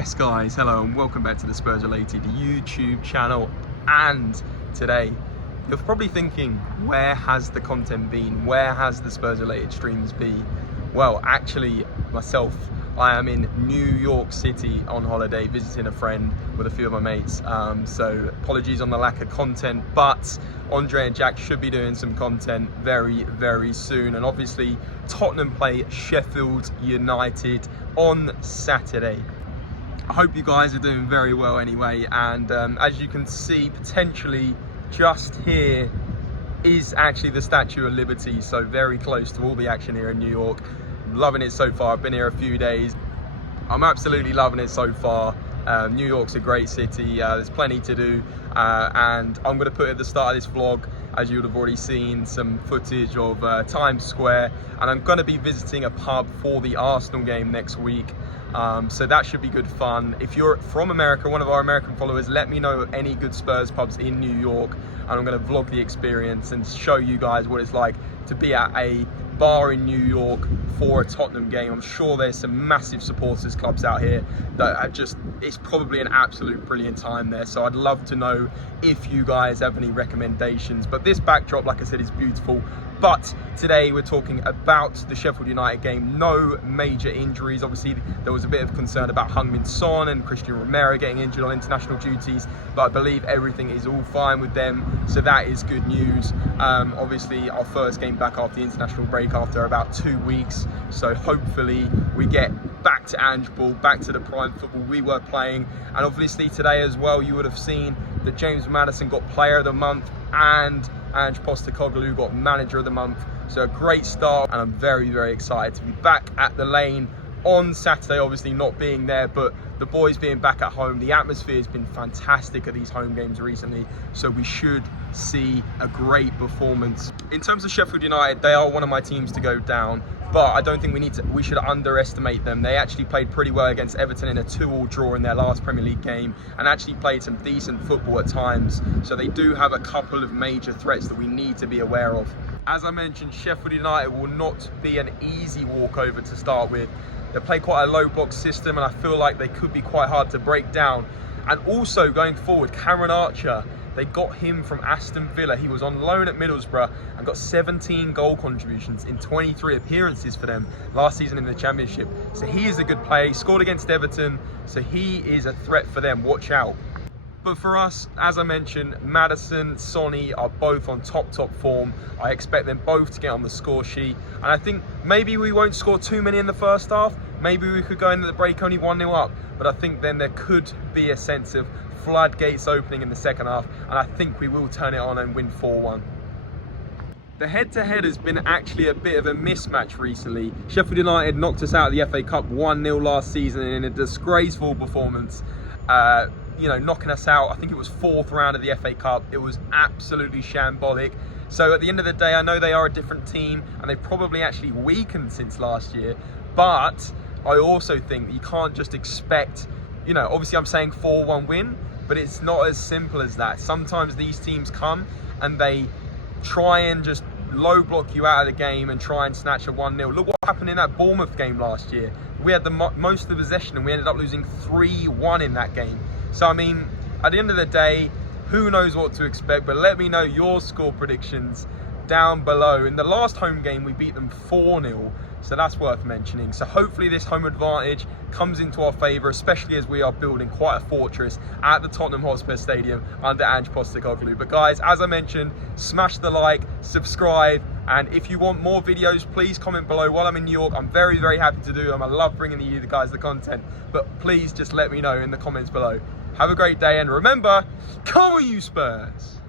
Yes guys, hello and welcome back to the Spurs Related YouTube channel. And today, you're probably thinking, where has the content been? Where has the Spurs Related streams been? Well, actually, myself, I am in New York City on holiday, visiting a friend with a few of my mates. So apologies on the lack of content, but Andre and Jack should be doing some content very, very soon. And obviously, Tottenham play Sheffield United on Saturday. I hope you guys are doing very well anyway. And as you can see, potentially just here is actually the Statue of Liberty. So very close to all the action here in New York. Loving it so far. I've been here a few days. I'm absolutely loving it so far. New York's a great city. There's plenty to do. And I'm going to put at the start of this vlog, as you would have already seen, some footage of Times Square. And I'm going to be visiting a pub for the Arsenal game next week. So that should be good fun. If you're from America, one of our American followers, let me know any good Spurs pubs in New York, and I'm going to vlog the experience and show you guys what it's like to be at a bar in New York for a Tottenham game. I'm sure there's some massive supporters clubs out here that are just, it's probably an absolute brilliant time there. So I'd love to know if you guys have any recommendations. But this backdrop, like I said, is beautiful. But today we're talking about the Sheffield United game. No major injuries. Obviously, there was a bit of concern about Heung-min Son and Christian Romero getting injured on international duties, but I believe everything is all fine with them. So that is good news. Obviously, our first game back after the international break after about 2 weeks. So hopefully we get back to Ange Ball, back to the prime football we were playing. And obviously today as well, you would have seen that James Maddison got Player of the Month and Ange Postecoglou got Manager of the Month. So a great start, and I'm very, very excited to be back at the Lane on Saturday. Obviously not being there, but the boys being back at home. The atmosphere has been fantastic at these home games recently, so we should see a great performance. In terms of Sheffield United, they are one of my teams to go down, but I don't think we should underestimate them. They actually played pretty well against Everton in a 2-2 draw in their last Premier League game, and actually played some decent football at times. So they do have a couple of major threats that we need to be aware of. As I mentioned, Sheffield United will not be an easy walkover to start with. They play quite a low block system, and I feel like they could be quite hard to break down. And also going forward, Cameron Archer, they got him from Aston Villa. He was on loan at Middlesbrough and got 17 goal contributions in 23 appearances for them last season in the Championship. So he is a good player. He scored against Everton, so he is a threat for them. Watch out. But for us, as I mentioned, Maddison, Sonny are both on top form. I expect them both to get on the score sheet. And I think maybe we won't score too many in the first half. Maybe we could go into the break only 1-0 up. But I think then there could be a sense of floodgates opening in the second half. And I think we will turn it on and win 4-1. The head-to-head has been actually a bit of a mismatch recently. Sheffield United knocked us out of the FA Cup 1-0 last season in a disgraceful performance. Knocking us out. I think it was 4th round of the FA Cup. It was absolutely shambolic. So at the end of the day, I know they are a different team and they've probably actually weakened since last year. But I also think that you can't just expect, obviously I'm saying 4-1 win, but it's not as simple as that. Sometimes these teams come and they try and just low block you out of the game and try and snatch a 1-0. Look what happened in that Bournemouth game last year. We had the most of the possession and we ended up losing 3-1 in that game. So, I mean, at the end of the day, who knows what to expect, but let me know your score predictions down below. In the last home game, we beat them 4-0, so that's worth mentioning. So hopefully this home advantage comes into our favour, especially as we are building quite a fortress at the Tottenham Hotspur Stadium under Ange Postecoglou. But guys, as I mentioned, smash the like, subscribe, and if you want more videos, please comment below. While I'm in New York, I'm very, very happy to do them. I love bringing you guys the content, but please just let me know in the comments below. Have a great day, and remember, come on you Spurs!